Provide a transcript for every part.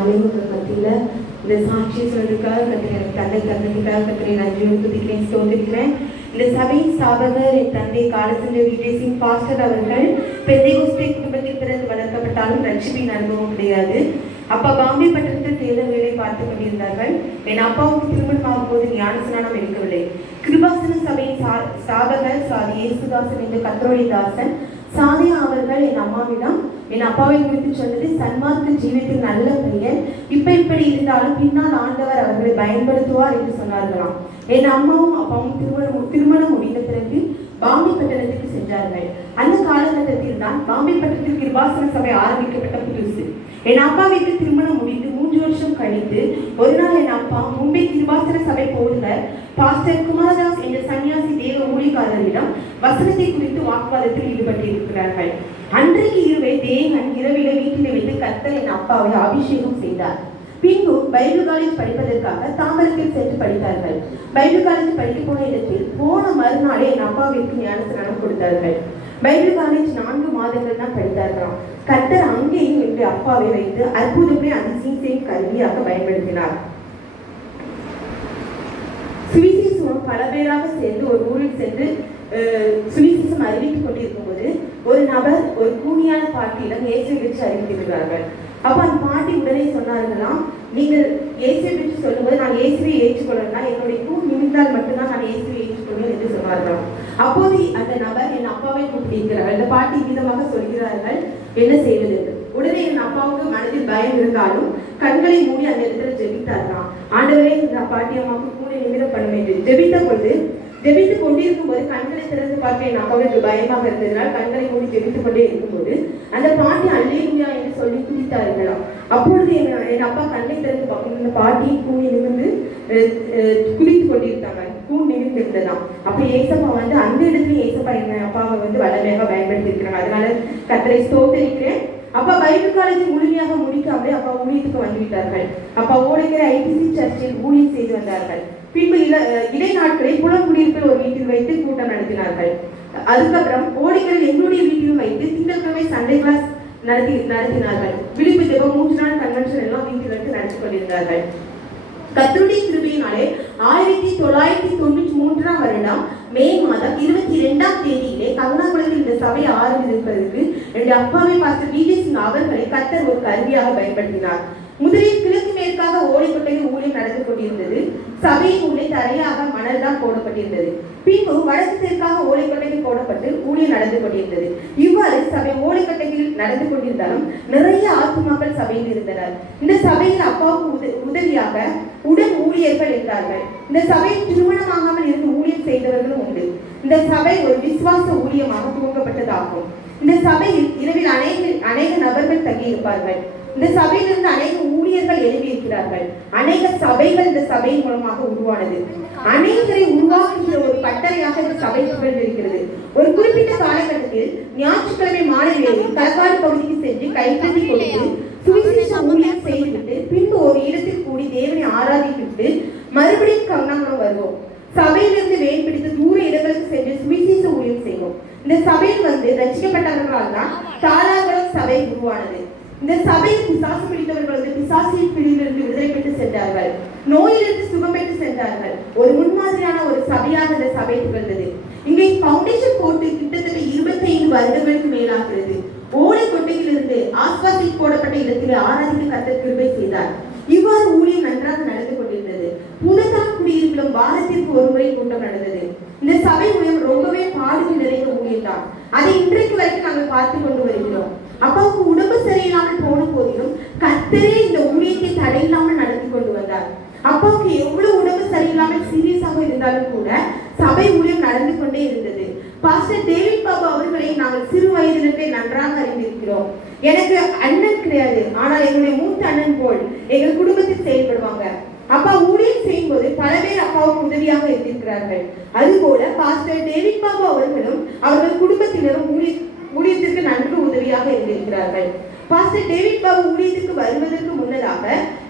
உங்கள் மத்தியில் இந்த சாட்சி சொல்றதுக்காக கத்திரி தந்தை தந்தைக்காக கத்திரி நன்றியும் துதிக்கிறேன் ஸ்தோத்திருக்கிறேன் இந்த சபையின் ஸ்தாபகர் என் தந்தை காலசந்த விஜய் பாஸ்டர் அவர்கள் பெந்தைகோஸ்தே குடும்பத்தில் பிறந்து வளர்க்கப்பட்டாலும் ரட்சிப்பின் அனுபவம் கிடையாது. அப்பா பாம்பே பட்டணத்தில் தேர்தல் வேலை பார்த்து கொண்டிருந்தார்கள். என் அப்பாவுக்கு திருமணம் ஆகும்போது ஞானஸ்நானம் எடுக்கவில்லை. கிருபாசன சபையின் சா- ஸ்தாபகர் சாதி இயேசுதாசன் என்ற கத்தோலி தாசன் சாதியா அவர்கள் என் அம்மாவிடம் என் அப்பாவை குறித்து சொன்னது சன்மார்க்க ஜீவியத்தில் நல்ல பெயர் இப்ப இப்படி இருந்தாலும் பின்னால் ஆண்டவர் அவர்களை பயன்படுத்துவார் என்று சொன்னார்களாம். என் அம்மாவும் அப்பாவும் திருமணம் திருமணம் முடிந்த பிறகு பாம்பே பட்டணத்துக்கு சென்றார்கள். அந்த காலகட்டத்தில் தான் பாம்பே பட்டணத்தில் கிருபாசன சபை ஆரம்பிக்கப்பட்ட புதுசு. என் அப்பாவிற்கு திருமணம் முடிந்து மூன்று வருஷம் கழித்து ஒரு நாள் என் அப்பா மும்பை கிருபாசன சபை போதகர் பாஸ்டர் குமாரதாஸ் என்ற வசனத்தை குறித்து வாக்குவாதத்தில் ஈடுபட்டிருக்கிறார்கள். அன்றைக்கு இரவே தேவன் இரவில வீட்டில் வைத்து கர்த்தர் என் அப்பாவை அபிஷேகம் செய்தார். பின்பு பைபிள் காலேஜ் படிப்பதற்காக தாம்பரத்தில் சென்று படித்தார்கள். பைபிள் காலேஜ் படிக்க போன இடத்தில் போன மறுநாளே என் அப்பாவிற்கு ஞானஸ்நானம் கொடுத்தார்கள். பைபிள் காலேஜ் நான்கு மாதங்கள் தான் படித்தார்களாம். கத்தர் அங்கேயும் என்னுடைய அப்பாவை வைத்து அற்புதமே அதிசயத்தையும் கல்வியாக பயன்படுத்தினார். சுவிசேஷம் பல பேராக சேர்ந்து ஒரு ஊரில் சென்று சுவிசேஷம் அறிவித்துக் கொண்டிருக்கும்போது ஒரு நபர் ஒரு கூனியான பாட்டியிடம் இயேசுவை அறிவித்து அறிவித்திருக்கிறார்கள் அப்ப அந்த பாட்டி உடனே சொன்னார்களாம் நீங்கள் இயேசுவை பற்றி சொல்லும்போது நான் இயேசுவை ஏற்றுக்கொள்ளனா என்னுடைய கூ நிமிந்தால் மட்டும்தான் நான் இயேசுவை ஏற்றுக்கொள்வேன் என்று சொன்னார்களாம் அப்போது அந்த நபர் என் அப்பாவை கூப்பிட்டிருக்கிறார்கள் அந்த பாட்டி விதமாக சொல்கிறார்கள் என்ன செய்வது? உடனே என் அப்பாவுக்கு மனதில் பயம் இருந்தாலும் கண்களை மூடி அந்த இடத்துல ஜெபித்தார்களாம். ஆண்டவரே இந்த பாட்டி அம்மாவுக்கு கூட நிமிடப்படும் என்று ஜெபித்த பொழுது ஜெபித்துக் கொண்டிருக்கும் போது கண்களை திறந்து பார்க்க என் அப்பாவுக்கு பயமாக இருந்ததுனால் கண்களை மூடி ஜெபித்துக் கொண்டே இருக்கும்போது அந்த பாட்டி அல்லேலூயா என்று சொல்லி துதித்தார்களாம் அப்பொழுது என் என் அப்பா கண்ணை திறந்து பார்க்கும் பாட்டி கூணி நிமிர்ந்து அஹ், குளித்துக் கொண்டிருந்தாங்க. கூண் நிமிர்ந்து இருந்ததாம் அப்ப ஏசப்பா வந்து அந்த இடத்துல ஏசப்பா என் அப்பாவை வந்து வல்லமையாக பயன்படுத்தி இருக்கிறாங்க அதனால கத்தரை ஸ்தோத்தரிக்கிறேன். அப்பா பைபிள் காலேஜ் முழுமையாக முடிக்காமலே அப்பா ஊழியத்துக்கு வந்துவிட்டார்கள். அப்பா ஓடுகிற ஐடிசி சர்ச்சில் ஊழியம் செய்து வந்தார்கள். பின்பு இல இடை நாட்களை புலங்குடியிருப்பில் ஒரு வீட்டில் வைத்து கூட்டம் நடத்தினார்கள். அதுக்கப்புறம் ஓடிகள் எங்களுடைய வீட்டில் வைத்து திங்கட்கிழமை சண்டே கிளாஸ் நடத்தி நடத்தினார்கள். விழிப்பு ஜெபம் மூன்று நாள் கன்வென்ஷன் எல்லாம் வீட்டில் வைத்து நடத்தி கொண்டிருந்தார்கள். கத்தருடைய கிருபையினாலே ஆயிரத்தி தொள்ளாயிரத்தி தொண்ணூற்றி மூன்றாம் வருடம் மே மாதம் இருபத்தி இரண்டாம் தேதியிலே கருணாகுளத்தில் இந்த சபை ஆரம்பிப்பதற்கு என்னுடைய அப்பாவை பார்த்து விஜய் சிங் அவர்களை கத்தர் ஒரு கருவியாக பயன்படுத்தினார். முதலில் கிழக்கு மேற்காக ஓடிக்கொட்டையில் ஊழியம் நடந்து கொண்டிருந்தது. சபையின் உள்ளே தரையாக மணல் தான் போடப்பட்டிருந்தது. பின்பு வடக்கு தெற்காக ஓலைக்கட்டையில் போடப்பட்டு ஊழியம் நடந்து கொண்டிருந்தது. இவ்வாறு சபை ஓலைக்கட்டையில் நடந்து கொண்டிருந்தாலும் நிறைய ஆத்துமாக்கள் சபையில் இருந்தனர். இந்த சபையில் அப்பாவுக்கு உத- உதவியாக உடன் ஊழியர்கள் இருந்தார்கள். இந்த சபையில் திருமணமாகாமல் இருந்து ஊழியம் செய்தவர்களும் உண்டு. இந்த சபை ஒரு விசுவாச ஊழியமாக துவங்கப்பட்டதாகும். இந்த சபையில் இரவில் அநேக அநேக நபர்கள் தங்கியிருப்பார்கள். இந்த சபையிலிருந்து அநேக ஊழியர்கள் எழுதியிருக்கிறார்கள் அநேக சபைகள் இந்த சபையின் மூலமாக உருவானது. அநேகரை உருவாக்குகிற ஒரு பட்டறையாக இந்த சபை புகழ்ந்திருக்கிறது ஒரு குறிப்பிட்ட காலகட்டத்தில் ஞாயிற்றுக்கிழமை மாலை வேளையில் களக்காடு பகுதிக்கு சென்று கைப்பற்றி கொடுத்து சுவிசேஷ ஊழியம் செய்துவிட்டு பின்பு ஒரு இடத்தில் கூடி தேவனை ஆராதித்துவிட்டு மறுபடியும் கவனமாக வருவோம். சபையிலிருந்து வேன் பிடித்து தூர இடங்களுக்கு சென்று சுவிசேஷ ஊழியம் செய்வோம். இந்த சபையில் வந்து ரசிக்கப்பட்டவர்களால் தான் தாளாகுளம் சபை உருவானது. இந்த சபையில் பிசாசு பிடித்தவர்கள் வந்து பிடியிலிருந்து விடுதலை பெற்று சென்றார்கள். நோயிலிருந்து சுகம் பெற்று சென்றார்கள். ஒரு முன்மாதிரியான ஒரு சபையாக இந்த சபை திகழ்ந்தது. இங்கே பவுண்டேஷன் போட்டு கிட்டத்தட்ட இருபத்தி ஐந்து வருடங்களுக்கு மேலாகிறது. ஓலை கொட்டையிலிருந்து ஆஸ்வாசில் போடப்பட்ட இடத்தில் ஆராதித்து கத்த கிருபை செய்தார். இவ்வாறு ஊழியம் நன்றாக நடந்து கொண்டிருந்தது. புதத்தான் குடியிருப்பிலும் வாரத்திற்கு ஒரு முறை கூட்டம் நடந்தது. இந்த சபை ஊழியம் ரொம்பவே பாடுகள் நிறைந்த ஊழியம் தான். அதை இன்றைக்கு வரைக்கும் நாங்கள் பார்த்து கொண்டு வருகிறோம். அப்பாவுக்கு உடம்பு சரியில்லாமல் போன போதிலும் கத்தரே இந்த ஊழியத்தை தடையில்லாமல் நடத்தி கொண்டு வந்தார். அப்பாவுக்கு எவ்வளவு உடம்பு சரியில்லாமல் சீரியஸாக இருந்தாலும் கூட சபை ஊழியம் நடந்து கொண்டே இருந்தது. பாஸ்டர் டேவிட் பாபு அவர்களை நாங்கள் சிறு வயதிலிருந்தே நன்றாக அறிந்திருக்கிறோம். எனக்கு அண்ணன் கிடையாது. ஆனால் எங்களுடைய மூத்த அண்ணன் போல் எங்கள் குடும்பத்தில் செயல்படுவாங்க. அப்பா ஊழியம் செய்யும்போது பல பேர் அப்பாவுக்கு உதவியாக இருந்திருக்கிறார்கள். அதுபோல பாஸ்டர் டேவிட் பாபு அவர்களும் அவர்கள் குடும்பத்தினரும் ஊழிய ஊழியத்திற்கு நன்கு உதவியாக இருந்திருக்கிறார்கள். பாஸ்டர் டேவிட் பாபு ஊழியத்துக்கு வருவதற்கு முன்னதாக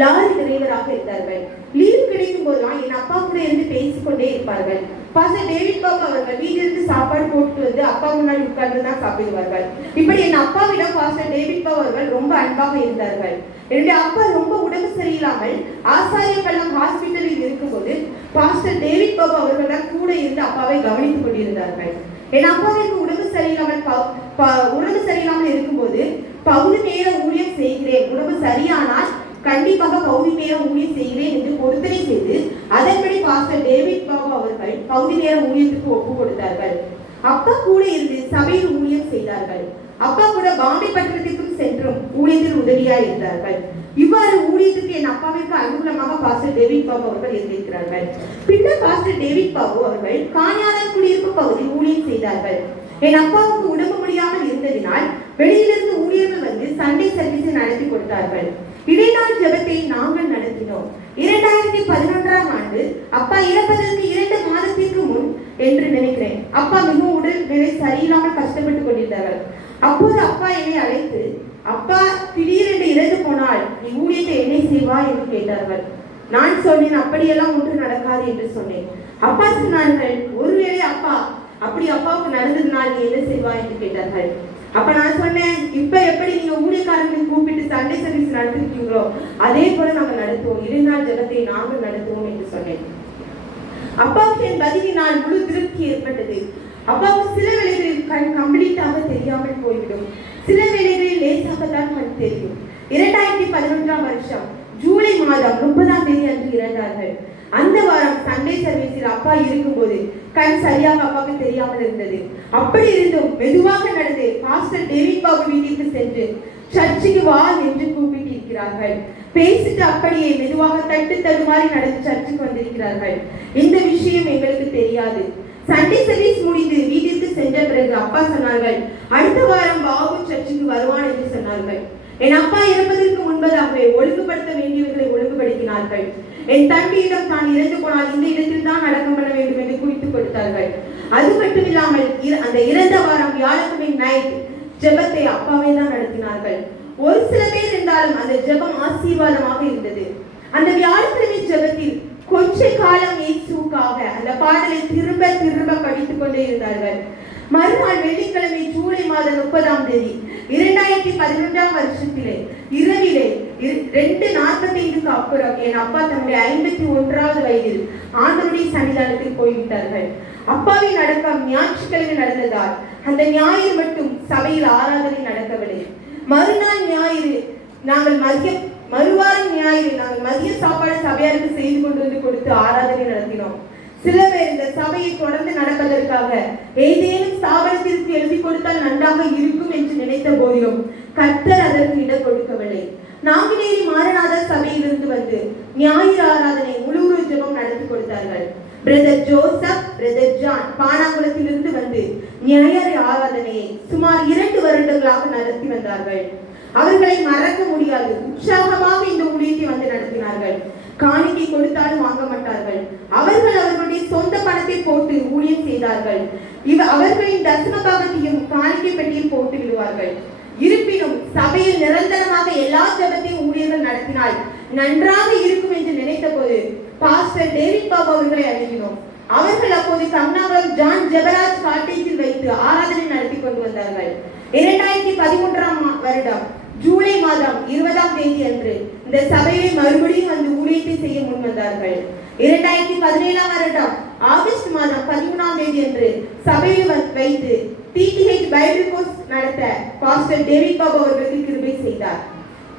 லாரி டிரைவராக இருந்தார்கள். லீவு கிடைக்கும் போதெல்லாம் என் அப்பா கூட இருந்து பேசிக்கொண்டே இருப்பார்கள். பாஸ்டர் டேவிட் பாபு அவர்கள் வீட்டிலிருந்து சாப்பாடு போட்டு வந்து அப்பா முன்னாடி உட்கார்ந்து தான் சாப்பிடுவார்கள். இப்படி என் அப்பாவிடம் பாஸ்டர் டேவிட் பாபு அவர்கள் ரொம்ப அன்பாக இருந்தார்கள். என்னுடைய அப்பா ரொம்ப உடம்பு சரியில்லாமல் ஆசாரியப்பள்ளம் ஹாஸ்பிட்டலில் இருக்கும்போது பாஸ்டர் டேவிட் பாபு அவர்கள் தான் கூட இருந்து அப்பாவை கவனித்துக் கொண்டிருந்தார்கள். என் அப்பாவிற்கு உடம்பு சரியில்லாமல் உடம்பு சரியில்லாமல் இருக்கும்போது பகுதி நேர ஊழியம் செய்கிறேன். உணவு சரியானால் கண்டிப்பாக பகுதி நேர ஊழியம் செய்கிறேன் என்று பொருத்தனை செய்து அதன்படி பாஸ்டர் டேவிட் பாபு அவர்கள் பகுதி நேர ஊழியத்துக்கு ஒப்பு கொடுத்தார்கள். அப்பா கூட இருந்து சபையில் ஊழியம் செய்தார்கள். அப்பா கூட பாம்பே பட்டணத்திற்கும் சென்றும் ஊழியத்தில் உதவியாய் இருந்தார்கள். இவ்வாறு ஊழியத்துக்கு என் அப்பாவிற்கு அனுகூலமாக பாஸ்டர் டேவிட் பாபு அவர்கள் இருந்திருக்கிறார்கள். பின்னர் பாஸ்டர் டேவிட் பாபு அவர்கள் காணியாளர் குடியிருப்பு பகுதியில் ஊழியம் செய்தார்கள். என் அப்பாவுக்கு உடம்பு முடியாமல் இருந்ததினால் வெளியிலிருந்து ஊழியர்கள் வந்து சண்டே சர்வீஸை நடத்தி கொடுத்தார்கள். இடைநாள் ஜபத்தை நாங்கள் நடத்தினோம். இரண்டாயிரத்தி பதினொன்றாம் ஆண்டு அப்பா இறப்பதற்கு இரண்டு மாதத்திற்கு முன் என்று நினைக்கிறேன். அப்பா மிகவும் உடல் நிலை சரியில்லாமல் கஷ்டப்பட்டு கொண்டிருந்தார்கள். அப்போது அப்பா என்னை அழைத்து அப்பா திடீரென்று இறந்து போனால் நீ ஊழியத்தை என்ன செய்வா? என்று கேட்டார்கள். நான் சொன்னேன் அப்படியெல்லாம் ஒன்று நடக்காது என்று சொன்னேன். அப்பா சொன்னார்கள் ஒருவேளை அப்பா அப்படி அப்பாவுக்கு நடந்ததுனால் நீ என்ன செய்வா? என்று கேட்டார்கள். அப்ப நான் சொன்னேன் இப்ப எப்படி நீங்க ஊழியக்காரர்களை கூப்பிட்டு சண்டே சர்வீஸ் நடத்திருக்கீங்களோ அதே போல நாங்க நடத்துவோம். இருந்தால் ஜனத்தை நாங்கள் நடத்துவோம் என்று சொன்னேன். அப்பாவுக்கு என் பதிலினால் முழு திருப்தி ஏற்பட்டது. அப்பாவுக்கு சில வேலைகளில் கண் கம்ப்ளீட்டாக தெரியாமல் போய்விடும். சில வேளைகளில் லேசாகத்தான் கண் தெரியும். இரண்டாயிரத்தி பதினொன்றாம் வருஷம் ஜூலை மாதம் முப்பதாம் தேதி அன்று இறந்தார்கள். அந்த வாரம் சண்டே சர்வீஸில் அப்பா இருக்கும்போது கண் சரியாக அப்பாவுக்கு தெரியாமல் இருந்தது. அப்படி இருந்தும் மெதுவாக நடந்து பாஸ்டர் டேவிட் பாபு வீட்டிற்கு சென்று சர்ச்சுக்கு வா என்று கூப்பிட்டு இருக்கிறார்கள். பேசிட்டு அப்படியே மெதுவாக தட்டு தடுமாறி நடந்து சர்ச்சுக்கு வந்திருக்கிறார்கள். இந்த விஷயம் எங்களுக்கு தெரியாது. சண்டே சர்வீஸ் முடிந்து வீட்டிற்கு சென்ற பிறகு அப்பா சொன்னார்கள் அடுத்த வாரம் பாபு சர்ச்சுக்கு வருவான் என்று சொன்னார்கள். என் அப்பா இறப்பதற்கு முன்பதாகவே ஒழுங்குபடுத்த வேண்டியவர்களை ஒழுங்குபடுத்தினார்கள். என் தம்பியிடம் தான் இறந்து போனால் இந்த இடத்தில் தான் அடக்கம் பண்ண வேண்டும் என்று குறித்துக் கொடுத்தார்கள். அது மட்டும் இல்லாமல் அந்த இறந்த வாரம் வியாழக்கிழமை நைட் ஜெபத்தை அப்பாவே தான் நடத்தினார்கள். ஒரு சில பேர் இருந்தாலும் அந்த ஜெபம் ஆசீர்வாதமாக இருந்தது. அந்த வியாழக்கிழமை ஜெபத்தில் கொஞ்ச காலம் இயேசுக்காக அந்த பாடலை திரும்ப திரும்ப படித்துக் கொண்டே இருந்தார்கள். மறுநாள் வெள்ளிக்கிழமை ஜூலை மாதம் முப்பதாம் தேதி இரண்டாயிரத்தி பதினொன்றாம் வருஷத்திலே இரவிலே இரு- ரெண்டு நாற்பத்தைந்துக்கு அப்புறம் என் அப்பா தன்னுடைய ஐம்பத்தி ஒன்றாவது வயதில் ஆண்டவருடைய சன்னிதானத்தில் போய்விட்டார்கள். அப்பாவின் அடக்கம் ஞாயிற்றுக்கிழமை நடந்ததால் அந்த ஞாயிறு மட்டும் சபையில் ஆராதனை நடக்கவில்லை. மறுநாள் ஞாயிறு நாங்கள் மதிய மறுவாரம் ஞாயிறு நாங்கள் மதிய சாப்பாடு சபையாருக்கு செய்து கொண்டு வந்து கொடுத்து ஆராதனை நடத்தினோம். சில பேர் இந்த சபையை தொடர்ந்து நடப்பதற்காக ஏதேனும் கொடுத்தால் நன்றாக இருக்கும் என்று நினைத்த போதிலும் கர்த்தர் அதற்கு இடம் கொடுக்கவில்லை. நாங்குநேரி மாரநாதர் சபையிலிருந்து வந்து ஞாயிறு ஆராதனை முழு ஜெபம் நடத்தி கொடுத்தார்கள். பிரதர் ஜோசப் பிரதர் ஜான் பானாங்குளத்திலிருந்து வந்து ஞாயிறு ஆராதனையை சுமார் இரண்டு வருடங்களாக நடத்தி வந்தார்கள். அவர்களை மறக்க முடியாது. உற்சாகமாக இந்த ஊழியத்தை வந்து மாட்டார்கள் காணிக்கை கொடுத்தாலும் வாங்க மாட்டார்கள். அவர்கள் அவர்களுடைய சொந்த பணத்தை போட்டு ஊழியம் செய்தார்கள். இவ அவர்களின் தசம பாகத்தையும் காணிக்கை பெட்டியில் போட்டு விடுவார்கள். இருப்பினும் சபையில் நிரந்தரமாக எல்லா ஜபத்தையும் ஊழியர்கள் நடத்தினால் நன்றாக இருக்கும் என்று நினைத்த போது பாஸ்டர் டேவிட் பாபு அவர்களை அணுகினோம். அவர்கள் அப்போது கம்னாபுரம் ஜான் ஜெபராஜ் காட்டேஜில் வைத்து ஆராதனை நடத்தி கொண்டு வந்தார்கள். இரண்டாயிரத்தி பதிமூன்றாம் வருடம். ஜூலை மாதம் இருபதாம் தேதி அன்று இந்த சபையை மறுபடியும் வந்து ஊழியத்தை செய்ய முன் வந்தார்கள். இரண்டாயிரத்தி பதினேழாம் வருடம் ஆகஸ்ட் மாதம் பதிமூணாம் தேதி அன்று சபையை வைத்து டிடிஹெச் பைபிள் கோர்ஸ் நடத்த பாஸ்டர் டேவிட் பாபு அவர்களுக்கு கிருபை செய்தார்.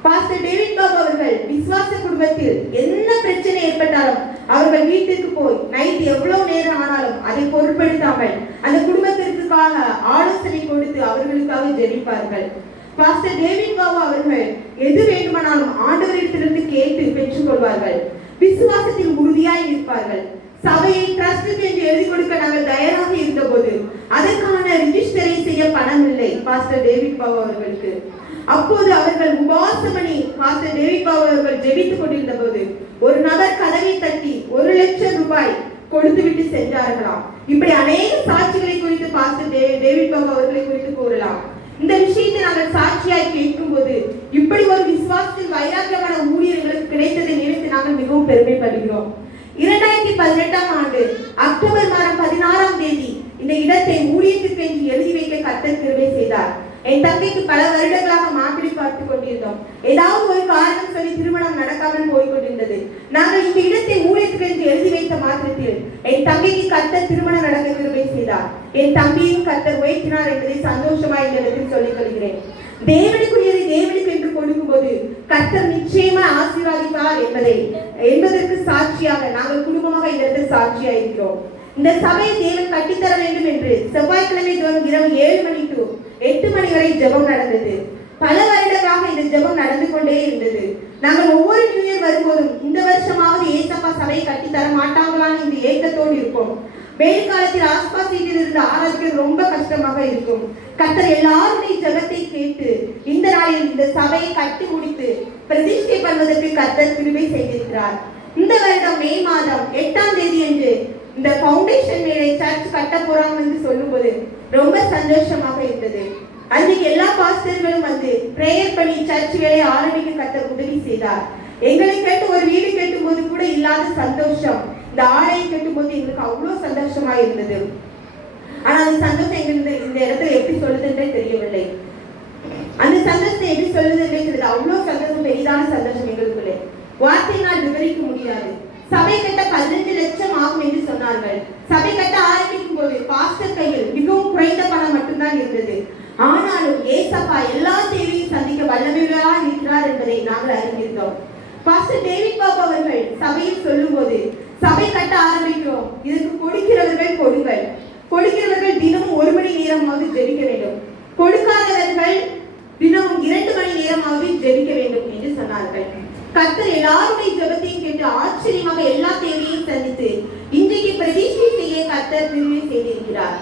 பாஸ்டர் டேவிட் பாபு அவர்கள் விசுவாச குடும்பத்தில் என்ன பிரச்சனை ஏற்பட்டாலும் அவர்கள் வீட்டிற்கு போய் நைட் எவ்வளவு நேரம் ஆனாலும் அதை பொருட்படுத்தாமல் அந்த குடும்பத்திற்காக ஆலோசனை கொடுத்து அவர்களுக்காக ஜெபிப்பார்கள். பாஸ்டர் டேவிட் பாபா அவர்கள் எது வேண்டுமானாலும் ஆண்டவரிடத்திலிருந்து கேட்டு பெற்றுக்கொள்வார்கள். விசுவாசத்தில் உறுதியாய் நிற்பார்கள். சபையை ட்ரஸ்டுக்கு என்று எழுதி கொடுக்க நாங்கள் தயாராக இருந்தபோது அதற்கான ரிஜிஸ்டரை செய்ய பணம் இல்லை பாஸ்டர் டேவிட் பாபா அவர்களுக்கு. அப்போது அவர்கள் உபாசமணி பாஸ்டர் டேவிட் அவர்கள் ஜெபித்துக் கொண்டிருந்த போது ஒரு நபர் கதவை தட்டி ஒரு லட்சம் ரூபாய் கொடுத்து விட்டு சென்றார்களாம். இப்படி அநேக சாட்சிகளை குறித்து பாஸ்டர் டே- டேவிட் பாபா அவர்களை குறித்து கூறலாம். இந்த விஷயத்தை நாங்கள் சாட்சியாய் கேட்கும்போது இப்படி ஒரு விசுவாசத்தில் வைராக்கியமான ஊழியர்களுக்கு கிடைத்ததை நினைத்து நாங்கள் மிகவும் பெருமைப்படுகிறோம். இரண்டாயிரத்தி பதினெட்டாம் ஆண்டு அக்டோபர் மாதம் பதினாறாம் தேதி இந்த இடத்தை ஊழியத்திற்கு எழுதி வைக்க கர்த்தர் கிருபை செய்தார். என் தங்கைக்கு பல வருடங்களாக மாப்பிள்ளை பார்த்து கொண்டிருந்தோம். ஏதாவது ஒரு காரணம் சொல்லி திருமணம் நடக்காமல் போய்கொண்டிருந்தது நாங்கள் இந்த இடத்தை ஊழியத்திலிருந்து எழுதி வைத்த மாத்திரத்தில் என் தங்கைக்கு கத்த திருமணம் நடக்க விரும்பி செய்தார். என் தம்பியும் கத்த உயர்த்தினார் என்பதை சந்தோஷமா இந்த இடத்தில் சொல்லிக் கொள்கிறேன். தேவனுக்குரியதை தேவனுக்கு என்று கொடுக்கும்போது கத்தர் நிச்சயமா ஆசீர்வாதிப்பார் என்பதை என்பதற்கு சாட்சியாக நாங்கள் குடும்பமாக இந்த இடத்தில் சாட்சியாக இருக்கிறோம் இந்த சபையை தேவன் கட்டித்தர வேண்டும் என்று செவ்வாய்க்கிழமை தோறும் இரவு ஏழு மணி டு எட்டு மணி வரை ஜெபம் நடந்தது. பல வருடங்களாக இந்த ஜெபம் நடந்து கொண்டே இருந்தது. நாங்கள் ஒவ்வொரு நியூ இயர் வரும்போதும் இந்த வருஷமாவது ஏசப்பா சபையை கட்டித்தர மாட்டாங்களான்னு இந்த ஏக்கத்தோடு இருப்போம். வெயில் காலத்தில் ஆஸ்பா சீட்டில் இருந்து ஆராதிக்கிறது ரொம்ப கஷ்டமாக இருக்கும். கர்த்தர் எல்லாருடைய ஜெபத்தை கேட்டு இந்த நாளில் இந்த சபையை கட்டி முடித்து பிரதிஷ்டை பண்ணுவதற்கு கர்த்தர் கிருபை செய்திருக்கிறார். இந்த வருடம் மே மாதம் எட்டாம் தேதி என்று இந்த ஃபவுண்டேஷன் மேலே சர்ச் கட்ட போறாங்க என்று சொல்லும்போது ரொம்ப சந்தோஷமாக இருந்தது. அன்றைக்கு எல்லா பாஸ்டர்களும் வந்து பிரேயர் பண்ணி சர்ச் வேலையை ஆரம்பிக்க கத்த உதவி செய்தார். எங்களை கேட்டு ஒரு வீடு கட்டும்போது கூட இல்லாத சந்தோஷம். இந்த ஆடையை கட்டும்போது எங்களுக்கு அவ்வளோ சந்தோஷமா இருந்தது. ஆனா அந்த சந்தோஷம் எங்களுக்கு இந்த இடத்துல எப்படி சொல்லுதுன்றே தெரியவில்லை. அந்த சந்தோஷத்தை எப்படி சொல்லுதுன்றே தெரியல அவ்வளோ சந்தோஷம் பெரிதான சந்தோஷம் எங்களுக்குள்ளே. வார்த்தையினால் விவரிக்க முடியாது. சபை கட்ட பதினஞ்சு லட்சம் ஆகும் என்று சொன்னார்கள். சபை கட்ட ஆரம்பிக்கும் போது பாஸ்டர் கையில் மிகவும் குறைந்த பணம் மட்டும்தான் இருந்தது ஆனாலும் ஏசப்பா எல்லா தேவையும் சந்திக்க வல்லமையாக இருக்கிறார் என்பதை நாங்கள் அறிந்திருந்தோம் பாஸ்டர் டேவிட் பாப் அவர்கள் சபையில் சொல்லும்போது சபை கட்ட ஆரம்பிக்கிறோம் இதற்கு கொடுக்கிறவர்கள் கொடுங்கள். கொடுக்கிறவர்கள் தினமும் ஒரு மணி நேரமாவது ஜெபிக்க வேண்டும். கொடுக்காதவர்கள் தினமும் இரண்டு மணி நேரமாவது ஜெபிக்க வேண்டும் என்று சொன்னார்கள். கர்த்தர் எல்லாருடைய ஜெபத்தையும் கேட்டு ஆச்சரியமாக எல்லா தேவையும் சந்தித்து இன்றைக்கு பிரதிஷ்டை செய்ய கர்த்தர் திரும்பி செய்திருக்கிறார்.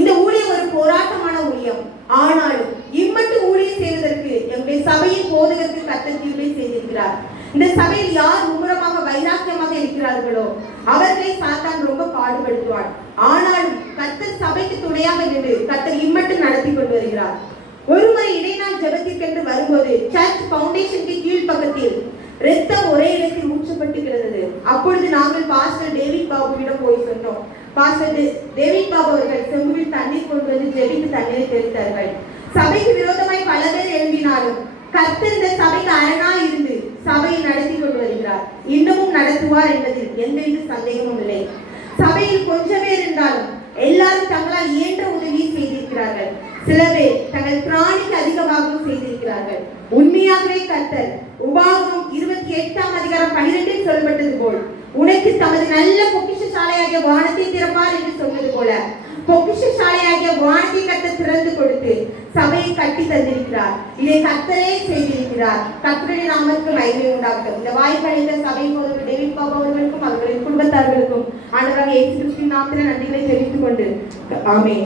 இந்த ஊழியம் ஒரு போராட்டமான ஊழியம். ஆனாலும் இம்மட்டு ஊழியர் செய்வதற்கு எங்களுடைய சபையின் போதகருக்கு கத்த தீர்வை செய்திருக்கிறார். இந்த சபையில் யார் மும்முரமாக வைராக்கியமாக இருக்கிறார்களோ அவர்களை சாத்தான் ரொம்ப பாடுபடுத்துவார். ஆனாலும் கர்த்தர் சபைக்கு துணையாக நின்று கர்த்தர் இம்மட்டு நடத்தி கொண்டு வருகிறார். ஒருமுறை இடைநாள் ஜபத்திற்கென்று வரும்போது சர்ச் ஃபவுண்டேஷனுக்கு கீழ் பக்கத்தில் ரத்தம் ஒரே இடத்தில் ஊற்றப்பட்டு கிடந்தது. அப்பொழுது நாங்கள் பாஸ்டர் டேவிட் பாபுவிடம் போய் சொன்னோம். பாஸ்டர் தேவி பாபு அவர்கள் செம்புவில் தண்ணீர் கொண்டு வந்து ஜெபித்து தண்ணீரை தெளித்தார்கள். சபைக்கு விரோதமாய் பல பேர் எழுப்பினாலும் கர்த்தர் இந்த சபைக்கு அரணாய் இருந்து சபையை நடத்தி கொண்டு வருகிறார். இன்னமும் நடத்துவார் என்பதில் எந்தவித சந்தேகமும் இல்லை. சபையில் கொஞ்ச பேர் இருந்தாலும் எல்லாரும் தங்களால் இயன்ற உதவி செய்திருக்கிறார்கள். சில பேர் தங்கள் பிராணிக்கு அதிகமாகவும் செய்திருக்கிறார்கள். உண்மையாகவே கர்த்தர் உபாகம் இருபத்தி எட்டாம் அதிகாரம் பனிரெண்டில் சொல்லப்பட்டது போல் உனக்கு தமது நல்ல பொக்கிஷ சாலையாகிய வானத்தை திறப்பார் என்று சொன்னது போல பொக்கிஷ சாலையாகிய வானத்தை கத்த திறந்து கொடுத்து சபையை கட்டி தந்திருக்கிறார். இதை கத்தரே செய்திருக்கிறார். கத்தருடைய நாமத்துக்கு மகிமை உண்டாகட்டும். இந்த வாய்ப்படைந்த சபை போதும் டெவிட் பாபு அவர்களுக்கும் அவர்களின் குடும்பத்தார்களுக்கும் ஆண்டவராக இயேசு கிறிஸ்து நாமத்தில் நன்றிகளை தெரிவித்துக் கொண்டு ஆமே